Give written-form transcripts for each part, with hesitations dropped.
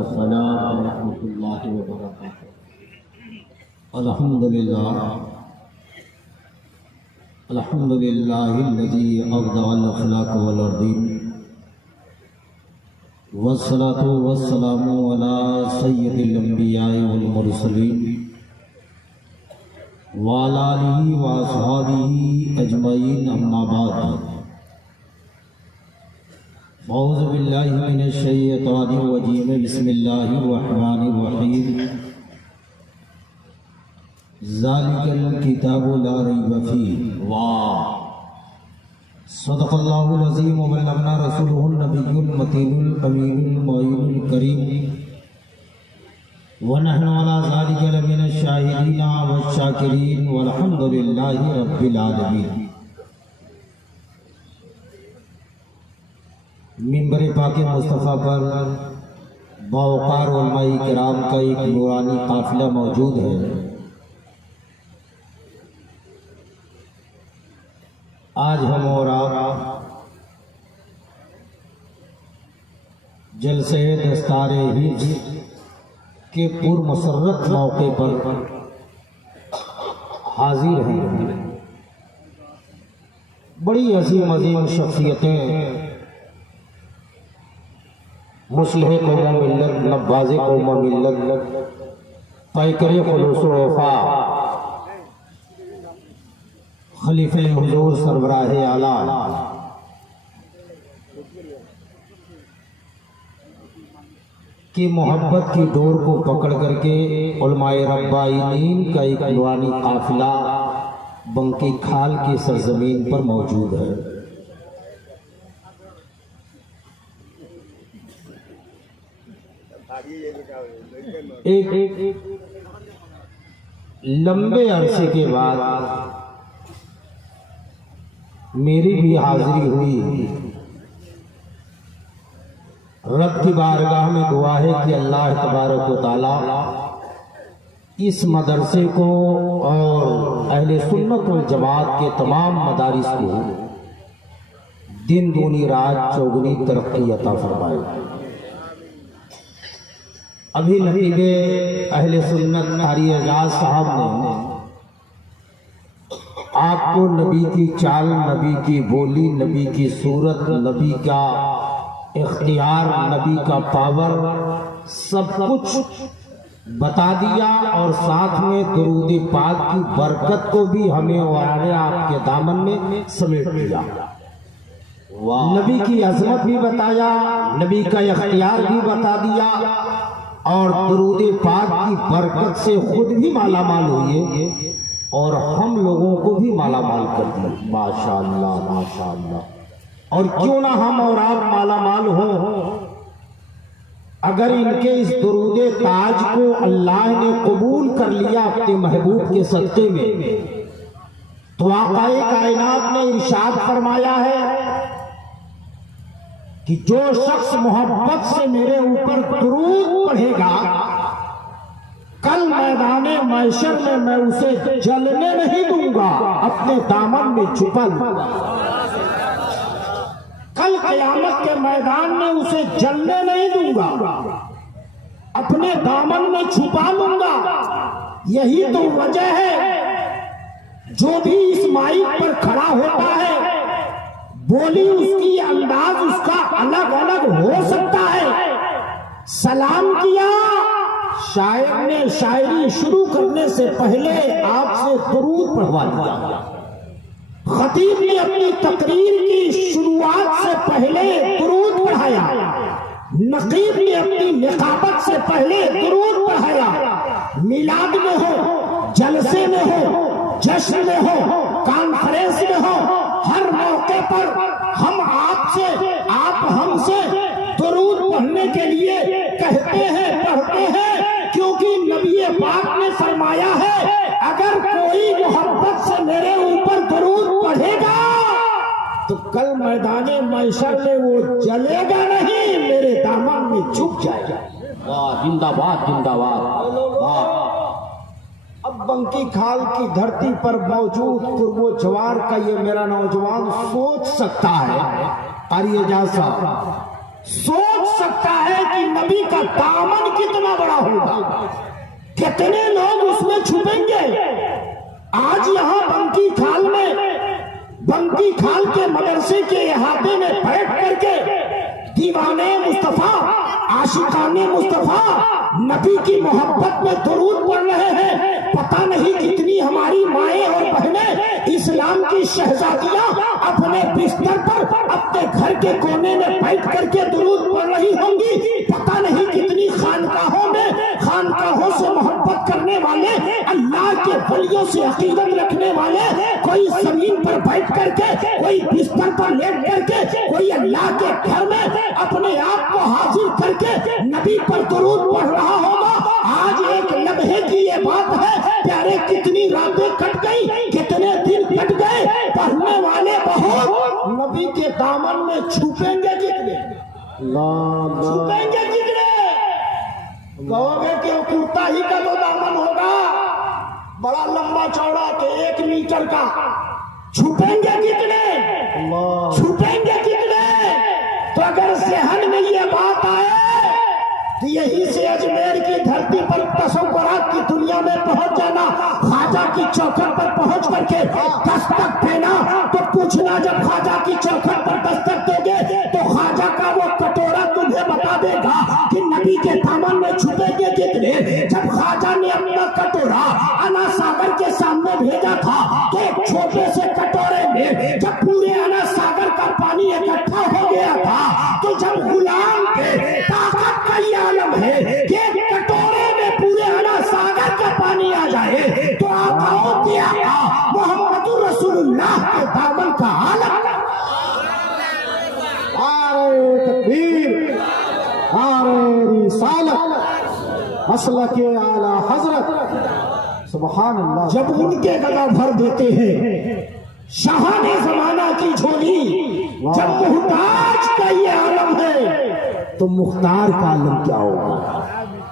السلام ورحمۃ اللہ وبرکاتہ۔ الحمد للہ الذی ابدع الاخلاق والارضین والصلاة والسلام علی سید الانبیاء والمرسلین وعلی آلہ واصحابہ اجمعین، اما بعد۔ اعوذ باللہ من الشیطان الرجیم، بسم اللہ الرحمن الرحیم۔ ذالک الکتاب لا ریب فیہ، واہ، صدق اللہ العظیم وبلغنا رسولہ النبی المتین الامین المعین الکریم، ونحن علی ذالک لمن الشاہدین والشاکرین، والحمد للہ رب العالمین۔ منبر پاک مصطفیٰ پر باوقار علماء کرام کا ایک نورانی قافلہ موجود ہے۔ آج ہم اور آپ جلسے دستار حج کے پر مسرت موقع پر حاضر ہیں۔ بڑی عظیم عظیم شخصیتیں، مصلح قوم ملت، نواز قوم ملت، پیکر خلوص و وفا، خلیفہ حضور سربراہ اعلیٰ کی محبت کی ڈور کو پکڑ کر کے علماء ربانیین کا ایک نورانی قافلہ بنکی کھال کی سرزمین پر موجود ہے۔ ایک لمبے عرصے کے بعد میری بھی حاضری ہوئی۔ رب کی بارگاہ میں دعا ہے کہ اللہ تبارک و تعالی اس مدرسے کو اور اہل سنت والجماعت کے تمام مدارس کو دن دونی رات چوگنی ترقی عطا فرمائے۔ ابھی نبی اہل سنت قاری اعجاز صاحب نے آپ کو نبی کی چال، نبی کی بولی، نبی کی صورت، نبی کا اختیار، نبی کا پاور، سب کچھ بتا دیا، اور ساتھ میں درود پاک کی برکت کو بھی ہمیں اور آپ کے دامن میں سمیٹ دیا۔ نبی کی عظمت بھی بتایا، نبی کا اختیار بھی بتا دیا، اور درود پاک کی برکت سے خود بھی مالا مال ہوئے اور ہم لوگوں کو بھی مالا مال کر دیا۔ ماشاءاللہ ماشاءاللہ۔ اور کیوں نہ ہم اور آپ مالا مال ہوں، اگر ان کے اس درود تاج کو اللہ نے قبول کر لیا اپنے محبوب کے صدقے میں، تو آقا کائنات نے ارشاد فرمایا ہے کہ جو شخص محبت سے میرے اوپر درود پڑھے گا، کل میدان محشر میں میں اسے جلنے نہیں دوں گا، اپنے دامن میں چھپا لوں گا۔ کل قیامت کے میدان میں اسے جلنے نہیں دوں گا، اپنے دامن میں چھپا لوں گا۔ یہی تو وجہ ہے جو بھی اس مائک پر کھڑا ہوتا ہے، بولی اس کی، انداز اس کا الگ الگ ہو سکتا ہے۔ سلام کیا، شاعر نے شاعری شروع کرنے سے پہلے آپ سے درود پڑھوا دیا۔ خطیب نے اپنی تقریر کی شروعات سے پہلے درود پڑھایا۔ نقیب نے اپنی نقابت سے پہلے درود پڑھایا۔ میلاد میں ہو، جلسے میں ہو، جشن میں ہو، کانفرنس میں ہو، ہر موقع پر ہم آپ ہم سے درود پڑھنے کے لیے کہتے ہیں، پڑھتے ہیں، کیونکہ نبی پاک نے فرمایا ہے اگر کوئی محبت سے میرے اوپر درود پڑھے گا تو کل میدان محشر میں وہ جلے گا نہیں، میرے دامن میں چھپ جائے گا۔ واہ، زندہ باد زندہ باد۔ واہ۔ اب بنکی کھال کی دھرتی پر موجود قرب و جوار کا یہ میرا نوجوان سوچ سکتا ہے، قاری اعجاز صاحب سوچ سکتا ہے کہ نبی کا دامن کتنا بڑا ہوگا، کتنے لوگ اس میں چھپیں گے۔ آج یہاں بنکی کھال کے مدرسے کے احاطے میں بیٹھ کر کے دیوانے مصطفیٰ، عاشقان مصطفیٰ نبی کی محبت میں درود پڑھ رہے ہیں۔ پتہ نہیں کتنی ہماری مائیں اور بہنیں اسلام کی شہزادیاں اپنے بستر پر اپنے گھر کے کونے میں بیٹھ کر کے درود پڑھ رہی ہوں گی۔ پتہ نہیں کتنی خانقاہوں سے محبت کرنے والے، اللہ کے ولیوں سے عقیدت رکھنے والے، کوئی زمین پر بیٹھ کر کے، کوئی بستر پر لیٹ کر کے، کوئی اللہ کے گھر میں اپنے آپ کو حاضر کر کے نبی پر درود پڑھ رہا ہوگا۔ آج ایک لمحے کی یہ بات ہے پیارے، کتنی راتیں کٹ گئی، کتنے دن کٹ گئے، پڑھنے والے بہت نبی کے دامن میں چھپیں گے کتنے، چھپیں گے کتنے؟ کہو گے کہ کرتا ہی کا تو دامن ہوگا بڑا لمبا چوڑا کہ 1 میٹر کا، چھپیں گے کتنے، چھپیں گے کتنے؟ تو اگر ذہن میں یہ بات آئے تو یہی سے اجمیر کی دھرتی پر تصورات کی دنیا میں پہنچ جانا، خواجہ کی چوکھٹ پر پہنچ کر کے دستک دینا، تو پوچھنا جب خواجہ کی چوکھٹ پر دستک دو گے تو خواجہ کا وہ کٹورا تمہیں بتا دے گا کہ نبی کے دامن میں چھپے گے کتنے۔ جب خواجہ نے اپنا کٹورا انا ساگر کے سامنے بھیجا تھا تو ایک چھوٹے سے کٹورے میں جب پورے انا ساگر کا پانی اکٹھا ہو گیا تھا، تو جب غلام کے طاقت کا یہ عالم ہے کہ ایک کٹورے میں پورے انا ساگر کا پانی آ جائے، تو آقاؤں کے آقا محمد رسول اللہ کے دامن کا عالم۔ نعرہ تکبیر، نعرہ رسالت، مسلک اعلی حضرت، سبحان اللہ۔ جب ان کے گلا بھر دیتے ہیں شاہان زمانہ کی جھولی، جب محتاج کا یہ عالم ہے تو مختار کا عالم کیا ہوگا؟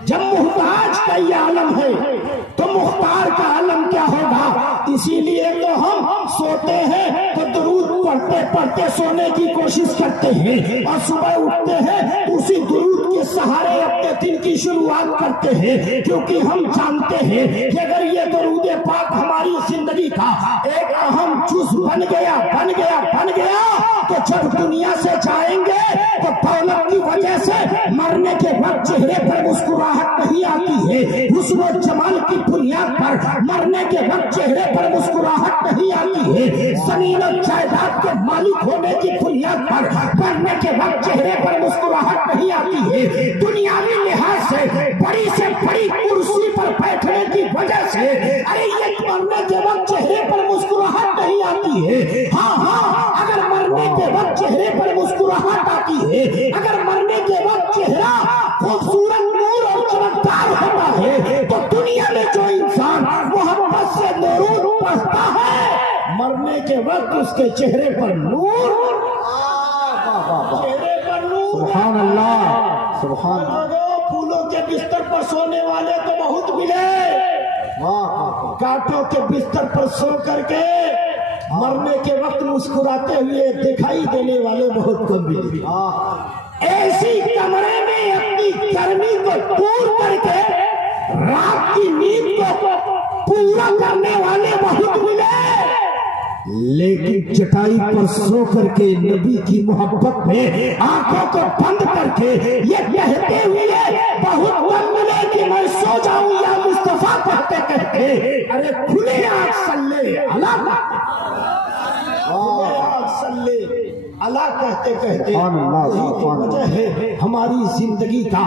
جب محتاج کا یہ عالم ہے تو مختار کا عالم کیا ہوگا؟ اسی لیے تو ہم سوتے ہیں تو درود پڑھتے پڑھتے سونے کی کوشش کرتے ہیں، اور صبح اٹھتے ہیں اسی درود کے سہارے اپنے دن کی شروعات کرتے ہیں، کیونکہ ہم جانتے ہیں کہ اگر یہ درود پاک ہماری زندگی کا ایک اہم جز بن گیا تو جب دنیا سے جائیں گے تو دولت کی وجہ سے مرنے کے وقت چہرے پر مسکراہٹ نہیں آتی ہے، حسن و جمال کی بنیاد پر مرنے کے وقت چہرے پر مسکراہٹ نہیں آتی ہے، زمین و جائیداد کے مالک ہونے کی بنیاد پر مرنے کے وقت چہرے پر مسکراہٹ نہیں آتی ہے، دنیاوی لحاظ سے بڑی کرسی پر بیٹھنے کی وجہ سے ارے یہ مرنے کے وقت چہرے پر مسکراہٹ نہیں آتی ہے۔ ہاں اگر مرنے کے وقت چہرے پر مسکراہٹ آتی ہے، اگر مرنے کے وقت چہرہ خوبصورت نور اور چمکدار ہوتا ہے، تو دنیا میں جو انسان محبت سے درود پڑھتا ہے مرنے کے وقت اس کے چہرے پر نور، چہرے پر نور۔ سبحان اللہ، سبحان اللہ۔ پھولوں کے بستر پر سونے والے تو بہت ملے، کانٹوں کے بستر پر سو کر کے مرنے کے وقت مسکراتے ہوئے دکھائی دینے والے بہت کم ملے۔ ایسی کمرے میں اپنی گرمی کو دور کر کے رات کی نیند کو پورا کرنے والے بہت ملے، لیکن چٹائی پر سو کر کے نبی کی محبت میں آنکھوں کو بند کر کے یہ کہتے ہوئے بہت کم ملے کہ میں سو جاؤں یا مصطفیٰ کہتے ارے کھلے آنکھ صلی اللہ کہتے وجہ ہے ہماری زندگی کا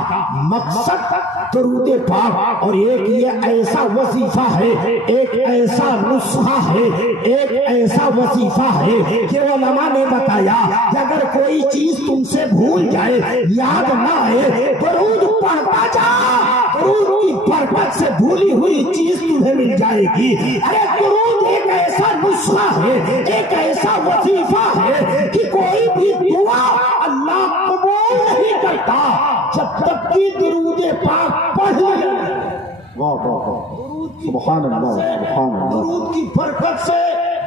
مقصد درود پاک، اور ایک یہ ایسا وظیفہ ہے، ایک ایسا نسخہ ہے، ایک ایسا وظیفہ ہے کہ علماء نے بتایا کہ اگر کوئی چیز تم سے بھول جائے، یاد نہ آئے، درود پڑھتا جا، درود کی برکت سے بھولی ہوئی چیز تمہیں مل جائے گی۔ ارے درود ایک ایسا نسخہ ہے، ایک ایسا وظیفہ ہے کہ کوئی بھی دعا اللہ قبول نہیں کرتا جب تک کہ درود پاک پڑھ لے۔ سبحان اللہ، سبحان اللہ۔ درود کی برکت سے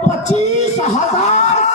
25,000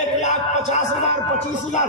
1,50,000 25,000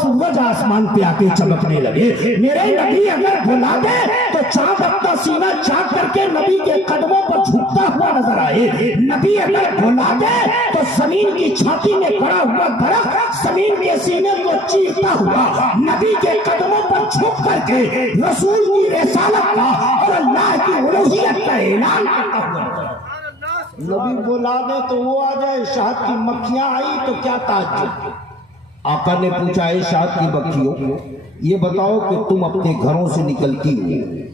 سورج آسمان پہ آتے چمکنے لگے. میرے نبی اگر بلا دے تو چاند اپنا سینہ چاک کر کے نبی کے قدموں پر جھکتا ہوا نظر آئے. نبی اگر بلا دے تو زمین کی چھاتی میں کھڑا ہوا درخت زمین کے سینے کو چیرتا ہوا نبی کے قدموں پر جھک کر کے رسول کی رسالت کا اور اللہ کی الوہیت کا اعلان کرتا ہوا. نبی بلا دے تو وہ آ جائے. شہد کی مکھیاں آئی تو کیا تعجب. آقا نے پوچھا اے شہد کی مکھیوں یہ بتاؤ کہ تم اپنے گھروں سے نکلتی ہو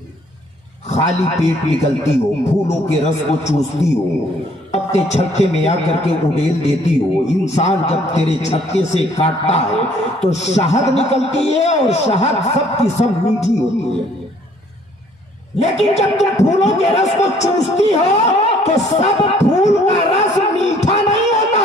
خالی پیٹ نکلتی ہو پھولوں کے رس کو چوستی ہو اپنے چھتے میں آ کر کے اڈیل دیتی ہو. انسان جب تیرے چھتے سے کاٹتا ہے تو شہد نکلتی ہے اور شہد سب کی سب میٹھی ہوتی ہے. لیکن جب تم پھولوں کے رس کو چوستی ہو تو سب پھول کا رس میٹھا نہیں ہوتا.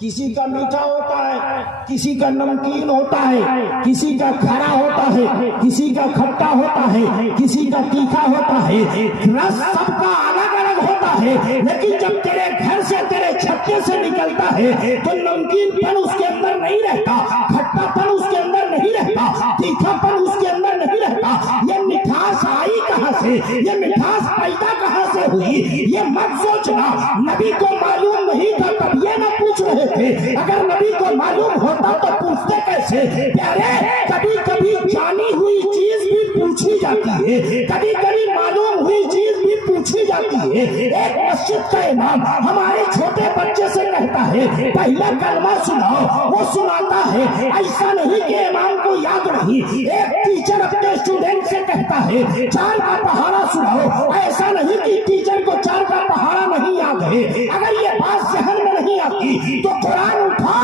کسی کا میٹھا ہوتا ہے, کسی کا نمکین ہوتا ہے, کسی کا کھارا ہوتا ہے, کسی کا کھٹا ہوتا ہے, کسی کا تیکھا ہوتا ہے. رس سب کا الگ الگ ہوتا ہے. لیکن جب تیرے گھر سے تیرے چھتے سے نکلتا ہے تو نمکین پن اس کے اندر نہیں رہتا, کھٹا پن اس کے اندر نہیں رہتا, تیکھا پن اس کے اندر نہیں رہتا. یہ مٹھاس آئی کہاں سے, یہ مٹھاس پیدا کہاں سے ہوئی, یہ مت سوچنا. نبی کو معلوم نہیں تھا تب یہ نہ پوچھ رہے تھے. اگر نبی کو معلوم ہوتا تو پوچھتے کیسے. پیارے کبھی کبھی جانی ہوئی چیز بھی پوچھی جاتی ہے, کبھی کبھی معلوم ہوئی چیز بھی پوچھی جاتی ہے. ایک مسجد کا امام ہمارے چھوٹے بچے سے کہتا ہے پہلا کلمہ سناؤ, وہ سناتا ہے. ایسا نہیں کہ امام کو یاد نہیں. ایک ٹیچر اپنے اسٹوڈنٹ سے کہتا ہے 4 کا پہاڑا سناؤ. ایسا نہیں کہ ٹیچر کو 4 کا پہاڑا نہیں یاد ہے. اگر یہ بات ذہن میں نہیں آتی تو قرآن اٹھا.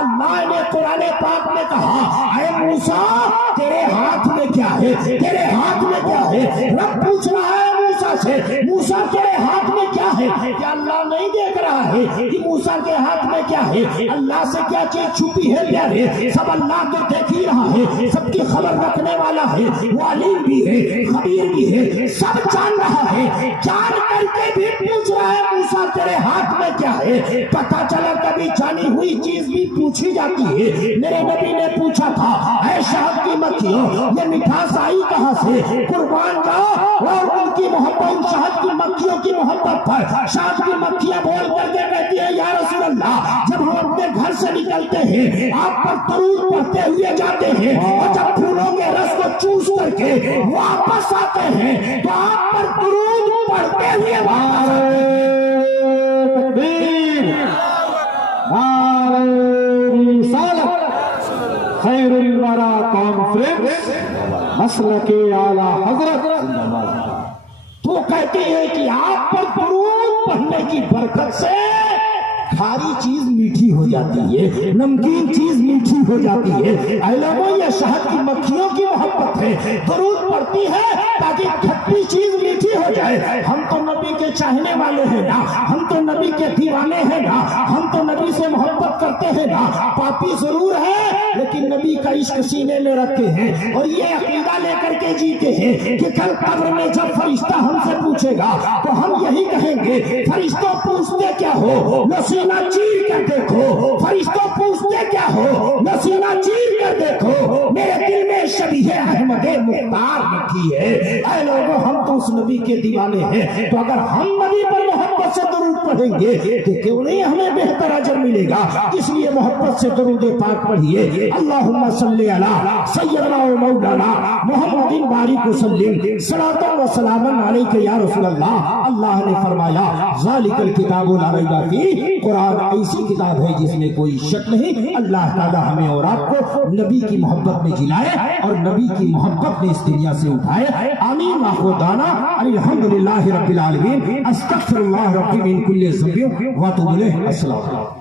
اللہ نے قرآن پاک میں کہا اے موسیٰ تیرے ہاتھ میں کیا ہے, تیرے ہاتھ میں کیا ہے. رب پوچھ رہا ہے موسیٰ سے موسیٰ تیرے ہاتھ میں کیا ہے. کیا اللہ نہیں دیکھ رہا ہے کہ موسیٰ کے ہاتھ میں کیا ہے. اللہ سے کیا چیز چھپی ہے پیارے, سب اللہ کو دیکھ ہی رہا ہے. سب کی خبر رکھنے والا ہے, وہ علیم بھی ہے, خبیر بھی ہے, سب جان رہا ہے. جان کر کے بھی پوچھ رہا ہے موسیٰ تیرے ہاتھ میں کیا ہے. پتہ چلا کبھی جانی ہوئی چیز بھی پوچھی جاتی ہے. میرے نبی نے پوچھا تھا اے شہد کی مکھیوں یہ مٹھاس آئی کہاں سے. قربان جاؤ اور ان کی محبت شہد کی مکھیوں کی محبت پر شہد کی مکھیاں بول کر کے کہتی ہے یا رسول اللہ جب ہم اپنے گھر سے نکلتے ہیں آپ پر درود پڑھتے ہوئے جاتے ہیں اور جب پھولوں کے رس کو چوس کر کے واپس آتے ہیں تو آپ پر درود پڑھتے ہوئے خیر الورا کانفرنس مسلک اعلی حضرت. تو کہتے ہیں کہ آپ پر درود پڑھنے کی برکت سے کھاری چیز میٹھی ہو جاتی ہے, نمکین چیز میٹھی ہو جاتی ہے. اے لوگوں یہ شہد کی مکھیوں کی محبت ہے, درود پڑتی ہے تاکہ کھٹی چیز میٹھی ہو جائے. ہم تو نبی کے چاہنے والے ہیں نا, ہم تو نبی کے دیوانے ہیں نا, ہم تو نبی سے محبت کرتے ہیں نا. پاپی ضرور ہے لیکن نبی کا عشق سینے میں رکھتے ہیں اور یہ عقیدہ لے کر کے جیتے ہیں کہ کل قبر میں جب فرشتہ ہم سے پوچھے گا تو ہم یہی کہیں گے فرشتوں پوچھتے کیا ہو سینہ چیر کر دیکھو. فرشتوں پوچھتے کیا ہو سینہ چیر کر دیکھو. میرے دل میں شبیہ احمد مختار رکھی ہے. اے لوگوں ہم تو اس نبی کے دیوانے ہیں تو اگر ہم نبی پر محبت سے درود پڑھیں گے تو کیوں نہیں ہمیں بہتر اجر ملے گا. اس لیے محبت سے درود پاک پڑھیے. اللہم صلی علی سیدنا و مولانا محمد بارک وسلم صلاۃ و سلام علیک یا رسول اللہ. اللہ نے فرمایا ذالک الکتاب لا ریب فیہ, قرآن ایسی کتاب ہے جس میں کوئی شک نہیں. اللہ تعالی ہمیں اور آپ کو نبی کی محبت میں جلائے اور نبی کی محبت میں اس دنیا سے اٹھائے. آمین. آخر دعوانا الحمدللہ رب العالمین. استغفر اللہ ربی من کل ذنب واتوب الیہ. السلام علیکم.